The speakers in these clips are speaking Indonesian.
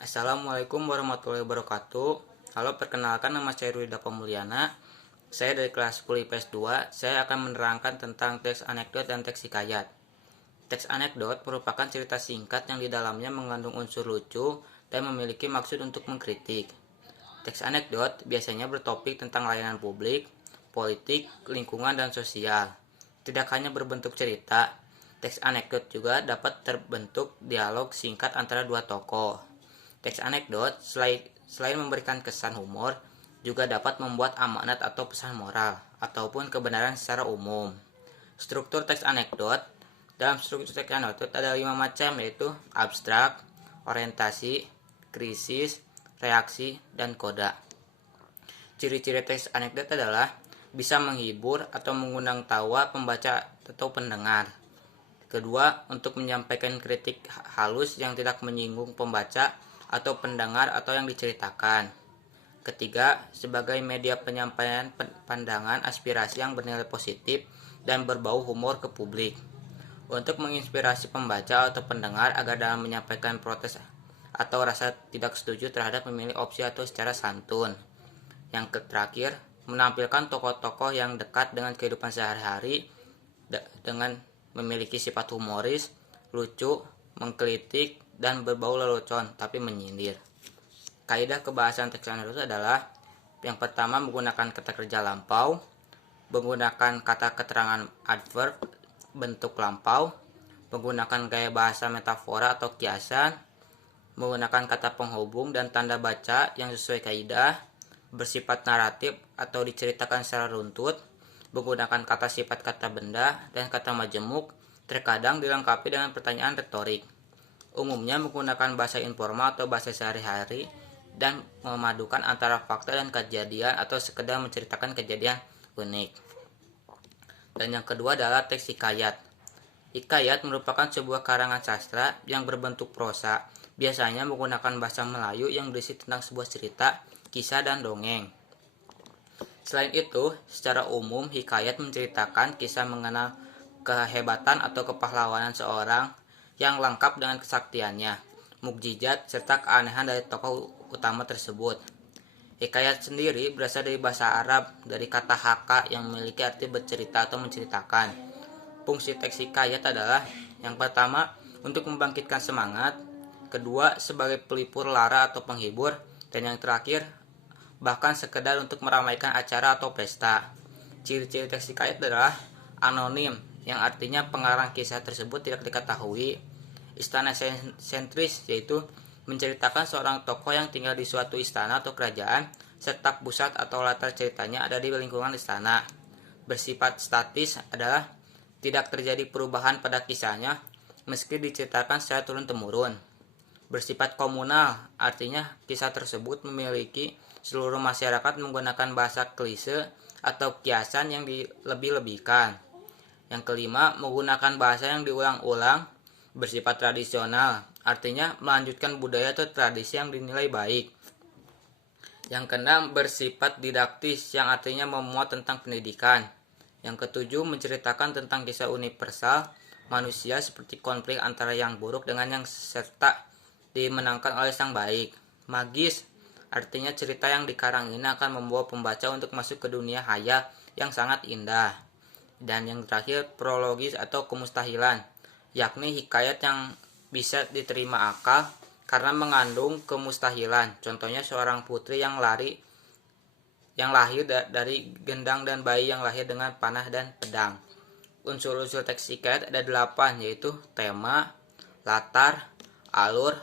Assalamualaikum warahmatullahi wabarakatuh. Halo, perkenalkan nama saya Rudi Mulyana. Saya dari kelas 10 IPS 2. Saya akan menerangkan tentang teks anekdot dan teks hikayat. Teks anekdot merupakan cerita singkat yang di dalamnya mengandung unsur lucu dan memiliki maksud untuk mengkritik. Teks anekdot biasanya bertopik tentang layanan publik, politik, lingkungan, dan sosial. Tidak hanya berbentuk cerita, teks anekdot juga dapat terbentuk dialog singkat antara dua tokoh. Teks anekdot selain memberikan kesan humor, juga dapat membuat amanat atau pesan moral, ataupun kebenaran secara umum. Struktur teks anekdot. Dalam struktur teks anekdot ada 5 macam, yaitu abstrak, orientasi, krisis, reaksi, dan koda. Ciri-ciri teks anekdot adalah bisa menghibur atau mengundang tawa pembaca atau pendengar. Kedua, untuk menyampaikan kritik halus yang tidak menyinggung pembaca atau pendengar atau yang diceritakan. Ketiga, sebagai media penyampaian pandangan aspirasi yang bernilai positif dan berbau humor ke publik, untuk menginspirasi pembaca atau pendengar agar dalam menyampaikan protes atau rasa tidak setuju terhadap memilih opsi atau secara santun. Yang terakhir, menampilkan tokoh-tokoh yang dekat dengan kehidupan sehari-hari dengan memiliki sifat humoris, lucu, mengkritik, dan berbau lelucon tapi menyindir. Kaidah kebahasan teks anekdot adalah yang pertama, menggunakan kata kerja lampau, menggunakan kata keterangan adverb bentuk lampau, menggunakan gaya bahasa metafora atau kiasan, menggunakan kata penghubung dan tanda baca yang sesuai kaidah, bersifat naratif atau diceritakan secara runtut, menggunakan kata sifat kata benda dan kata majemuk, terkadang dilengkapi dengan pertanyaan retorik. Umumnya menggunakan bahasa informal atau bahasa sehari-hari dan memadukan antara fakta dan kejadian atau sekedar menceritakan kejadian unik. Dan yang kedua adalah teks hikayat. Hikayat merupakan sebuah karangan sastra yang berbentuk prosa, biasanya menggunakan bahasa Melayu yang berisi tentang sebuah cerita, kisah, dan dongeng. Selain itu, secara umum hikayat menceritakan kisah mengenal kehebatan atau kepahlawanan seorang yang lengkap dengan kesaktiannya, mukjizat, serta keanehan dari tokoh utama tersebut. Hikayat sendiri berasal dari bahasa Arab, dari kata haka yang memiliki arti bercerita atau menceritakan. Fungsi teks hikayat adalah yang pertama, untuk membangkitkan semangat, kedua, sebagai pelipur lara atau penghibur, dan yang terakhir, bahkan sekedar untuk meramaikan acara atau pesta. Ciri-ciri teks hikayat adalah anonim, yang artinya pengarang kisah tersebut tidak diketahui. Istana sentris, yaitu menceritakan seorang tokoh yang tinggal di suatu istana atau kerajaan, serta pusat atau latar ceritanya ada di lingkungan istana. Bersifat statis adalah tidak terjadi perubahan pada kisahnya meski diceritakan secara turun-temurun. Bersifat komunal, artinya kisah tersebut memiliki seluruh masyarakat menggunakan bahasa klise atau kiasan yang dilebih-lebihkan. Yang kelima, menggunakan bahasa yang diulang-ulang. Bersifat tradisional, artinya melanjutkan budaya atau tradisi yang dinilai baik. Yang keenam, bersifat didaktis, yang artinya memuat tentang pendidikan. Yang ketujuh, menceritakan tentang kisah universal manusia seperti konflik antara yang buruk dengan yang serta dimenangkan oleh sang baik. Magis, artinya cerita yang dikarang ini akan membawa pembaca untuk masuk ke dunia hayal yang sangat indah. Dan yang terakhir, prologis atau kemustahilan, yakni hikayat yang bisa diterima akal karena mengandung kemustahilan. Contohnya seorang putri yang lahir dari gendang dan bayi yang lahir dengan panah dan pedang. Unsur-unsur teks hikayat ada 8, yaitu tema, latar, alur,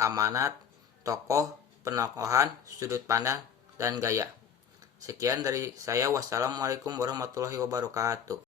amanat, tokoh, penokohan, sudut pandang, dan gaya. Sekian dari saya. Wassalamualaikum warahmatullahi wabarakatuh.